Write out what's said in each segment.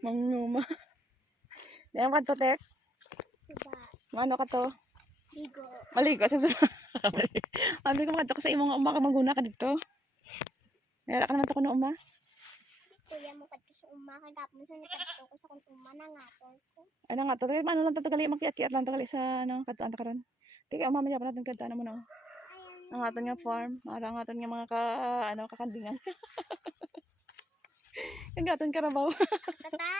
Manguma. Diyan ka to, Tek? Diba? Mano ka to? Ligo. Maligo sa sa. Ano ka makadto ka sa imong uma ka maguna ka dito? Mayara ka naman to kuno uma. Kuya mo kadto sa uma kay gapon sa nakadto ko sa kung uma na nga ko. Ano nga to? Ano lang to gali makiat-kiat lang to gali sa ano kadto anta karon. Tika mama niya pa natin kadto mo na. Ang aton nga farm, mara ang aton nga mga ka ano kakandingan. Ang aton karabaw. Tata.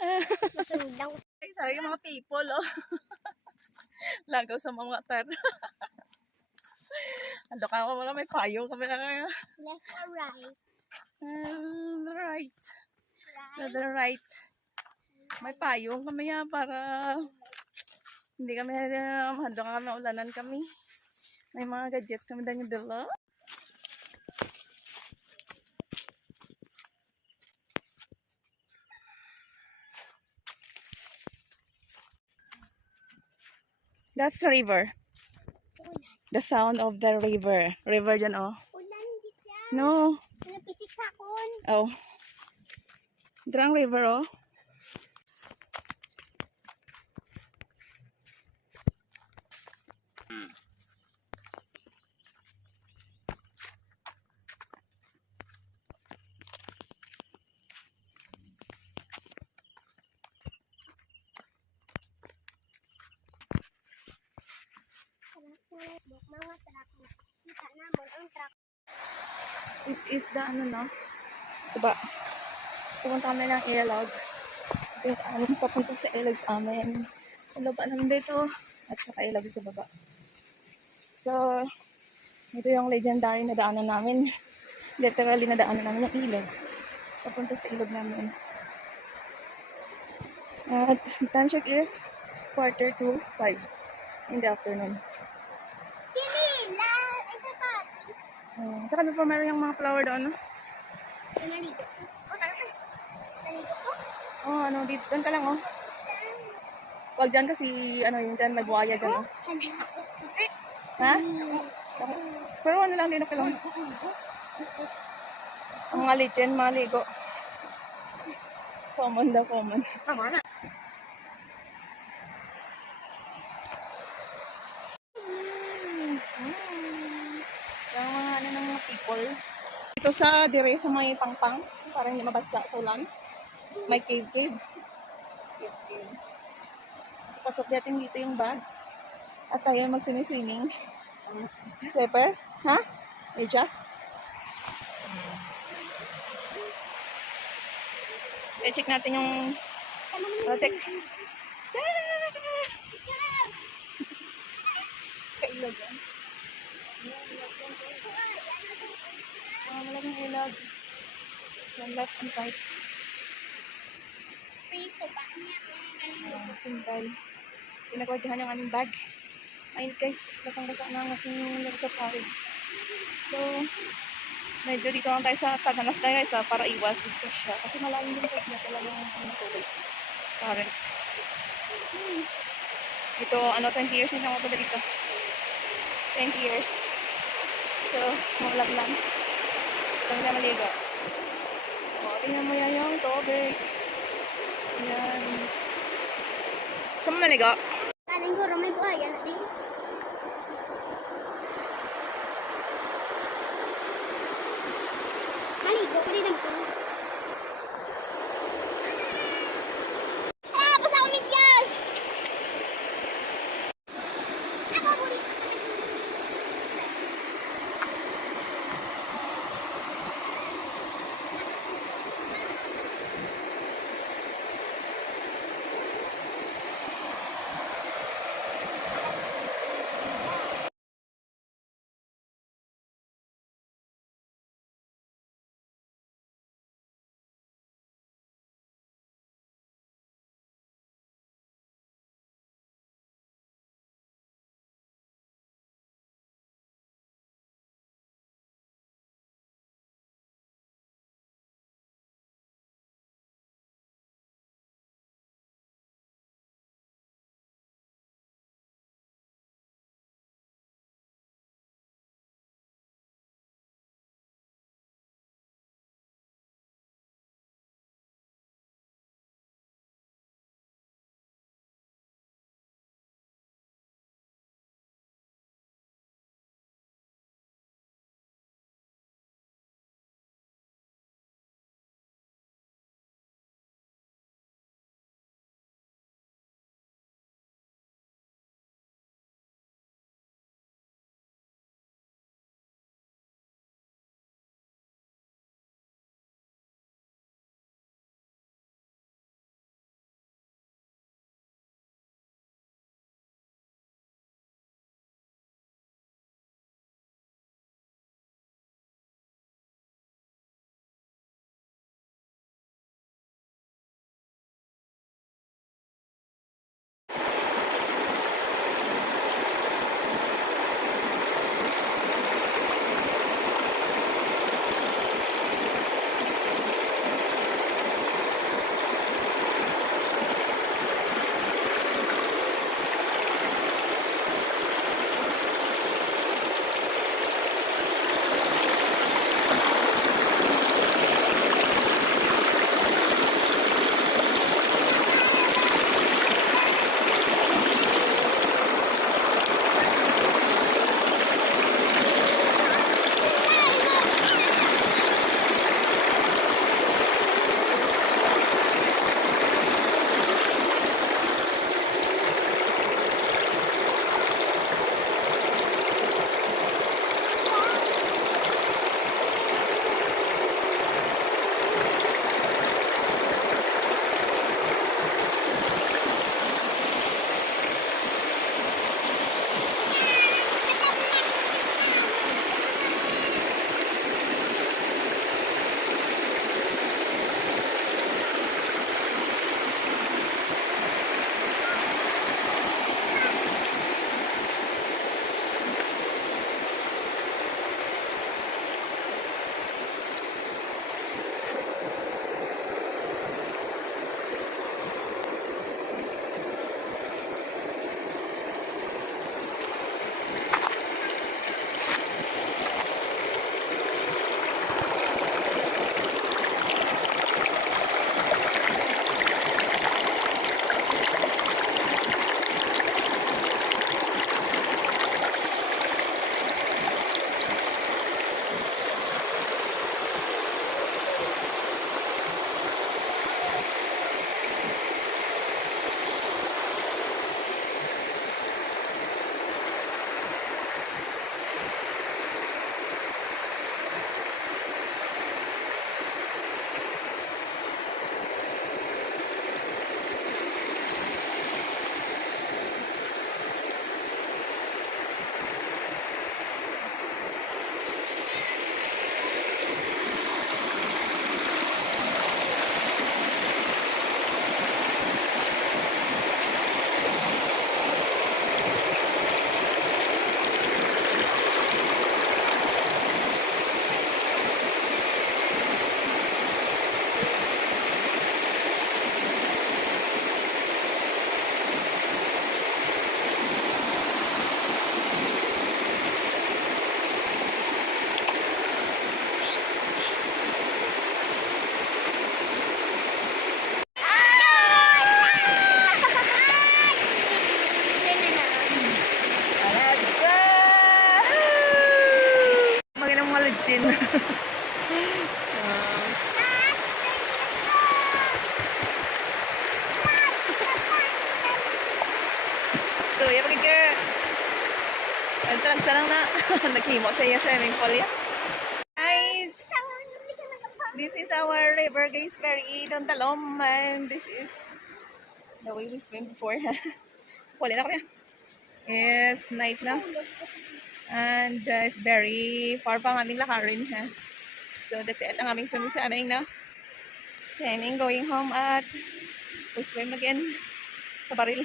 Masunod lang. Ay, sorry mga people, oh. Lagaw sa mga tar. Ando ka mo may payo kami na kaya. Left or right? Uh, right. Right. the right. May payong kami yan para hindi kami uh, hando ka kami ulanan kami. May mga gadgets kami dahil dala. That's the river. The sound of the river. River dyan, oh. Ulan. No. Napisik sa kon. Oh. Drang river, oh. Is the ano no? Diba? Pupunta kami ng ilog. Ito kami papunta sa ilog sa amin. Sa lupa namin dito. At saka ilog sa baba. So, ito yung legendary na daanan namin. Literally na daanan namin yung ilog. Papunta sa ilog namin. At time check is quarter to five in the afternoon. Chinila! Ay Um, saka before meron yung mga flower doon. no? Ko. Oh, tara. Naligo ko. Oh, ano, dito, doon ka lang, oh. Wag dyan kasi, ano yun dyan, buhaya dyan, oh. Ha? Pero ano lang, dito ka lang. Ang mga legend, mga ligo. Common daw, common. Tama na. Yung mga ano ng mga people. Ito sa dire sa may pangpang, para hindi mabasa sa ulan. May cave cave. Cave pasok natin dito yung bag. At tayo mag-swimming. Slipper? Ha? Medyas? I-check natin yung Rotek. Kailog yan. Ah, ilog. So, left and right. Priso pa niya. Sundal. Pinagwadyahan yung aming bag. Ayun guys, basang-basa na ang aking laro sa Paris. So, medyo dito lang tayo sa tatanas tayo guys para iwas diskusya. Kasi malalim din guys na talagang tubig. Current. Hmm. Ito, ano, 20 years na ako dito. 20 years. So, maulap lang. Ito na maligo. O, tingnan mo yan yung tubig. Yan. Saan mo maligo? Kaling guro may buhaya na din. Maligo ko Vlog na. Naghimo sa iya swimming pool ya. Guys, this is our river guys. Very don't talom. And this is the way we swim before. Puli na kami. Yes, night na. And uh, it's very far pa ang aming lakarin. Ha? So that's it. Ang aming swimming sa aming na. Swimming, going home at we swim again sa baril.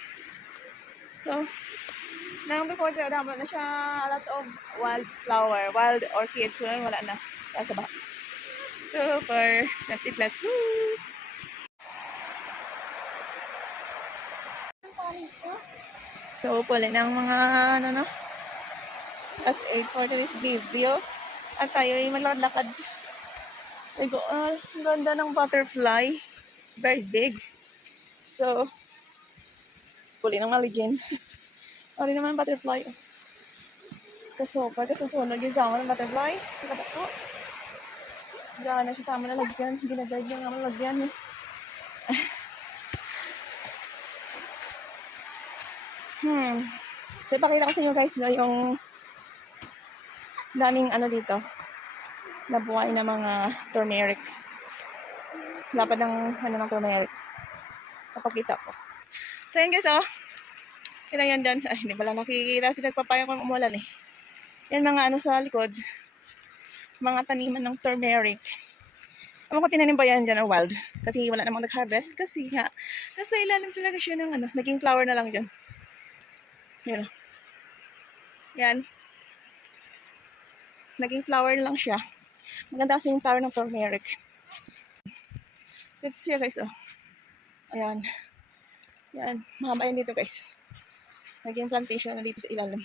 so, nang before the damo na siya a lot of wildflower, wild orchids. So, wala na. Nasa ba. So, for that's it. Let's go! So, pala ng mga, ano, no? That's it for today's video. At tayo ay maglakad-lakad. Ay, go, ah, ang ganda ng butterfly. Very big. So, puli ng mga Ari naman ang butterfly. Kaso, pa, kasunod yung sama ng butterfly. Kapat ko. Diyan na siya sa amin na lagyan. Ginagayad niya nga lagyan. Eh. Hmm. So, ipakita ko sa inyo guys na yung daming ano dito nabuhay na mga turmeric. Lapad ng ano ng turmeric. Kapakita ko. So, yun guys, oh. Kita yan dyan. Ay, hindi pala nakikita. Kasi nagpapaya kung umulan eh. Yan mga ano sa likod. Mga taniman ng turmeric. Ewan ko tinanim ba yan dyan o wild. Kasi wala namang nag-harvest. Kasi nga, nasa ilalim talaga siya ng ano. Naging flower na lang dyan. Yan. Yan. Naging flower lang siya. Maganda kasi yung flower ng turmeric. Let's see guys, oh. Ayan. Yan. Mahaba yan dito guys. Naging plantation na dito sa ilalim.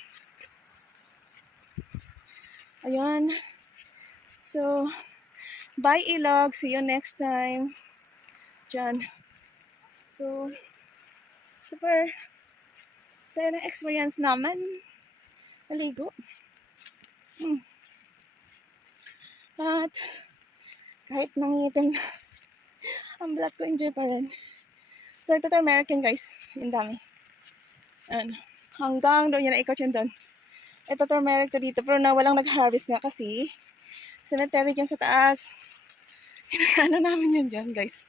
Ayan. So, bye Ilog. See you next time. Diyan. So, super saya ng experience naman. Naligo. Hmm. At kahit nangitim na ang blood ko, enjoy pa rin. So, ito to American guys. Yung dami. Ayan. Hanggang doon yan, ikot yun doon. Ito turmeric to dito, pero na walang nag-harvest nga kasi cemetery dyan sa taas. ano namin yun dyan, guys.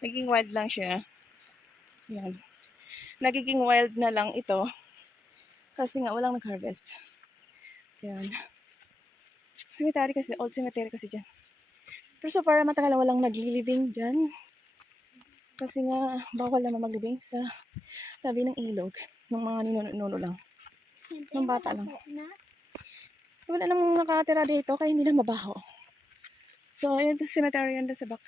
Naging wild lang siya. Yan nagiging wild na lang ito kasi nga walang nag-harvest. Yan. Cemetery kasi, old cemetery kasi dyan. Pero so far, matagal na walang naglilibing dyan. Kasi nga, bawal naman maglibing sa tabi ng ilog. Ng mga ninuno lang. Nung bata lang. Wala namang nakatira dito kaya hindi na mabaho. So, yun, yung cemetery yan doon sa back.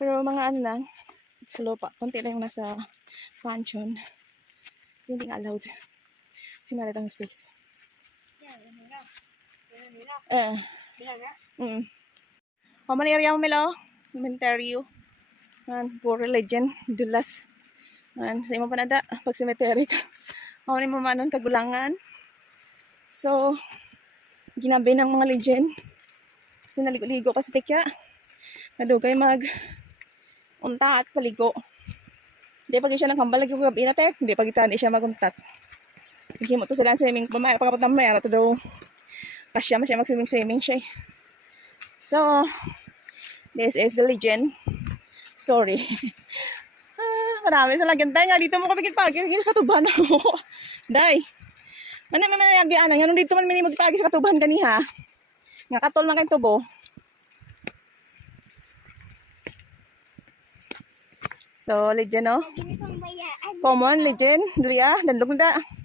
Pero mga ano lang, sa lupa. Kunti lang yung nasa mansion. Kasi hindi nga allowed. Kasi malit ang space. Eh. Mm. O, man area mo milo. Cemetery. Man, puro religion. Dulas. Man, sa imo panada. Pag cemetery ka. O, ni mo manon kagulangan. So, ginabi ng mga legend. Kasi naligo-ligo kasi tikya. Nadugay mag unta at paligo. Hindi pag siya nakambal lagi ko gabi na tek, hindi pag itani siya maguntat. Hindi mo to sila swimming may pagkapat ng mayara to daw. Kasya mo siya mag-swimming swimming siya. eh. So, this is the legend story. marami sa lagyan tayo nga dito mo kapigil pagi, hindi katuban ako. Day. Ano man yung ano, yan dito man mini magpagi sa katuban kaniha. Nga katol man kay tubo. So, legend, no? Common, legend. Dali ah, dandog na da.